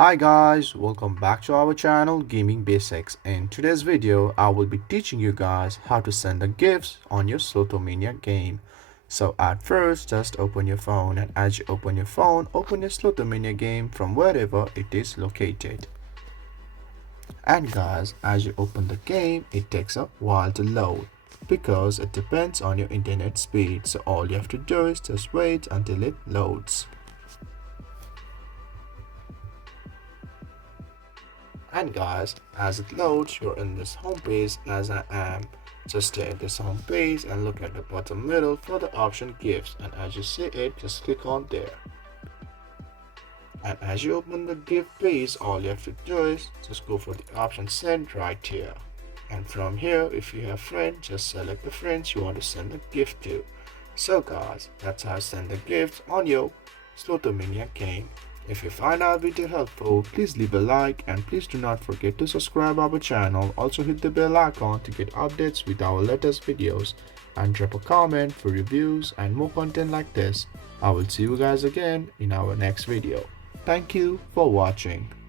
Hi guys, welcome back to our channel Gaming Basics. In today's video, I will be teaching you guys how to send the gifts on your Slotomania game. So at first, just open your phone, and as you open your phone, open your Slotomania game from wherever it is located. And guys, as you open the game, it takes a while to load because it depends on your internet speed. So all you have to do is just wait until it loads. And guys, as it loads, you're in this home page as I am. Just stay at this home page and look at the bottom middle for the option gifts, and as you see it, just click on there. And as you open the gift page, all you have to do is just go for the option send right here. And from here, if you have friends, just select the friends you want to send the gift to. So guys, that's how to send the gift on your Slotomania game. If you find our video helpful, please leave a like and please do not forget to subscribe our channel. Also hit the bell icon to get updates with our latest videos and drop a comment for reviews and more content like this. I will see you guys again in our next video. Thank you for watching.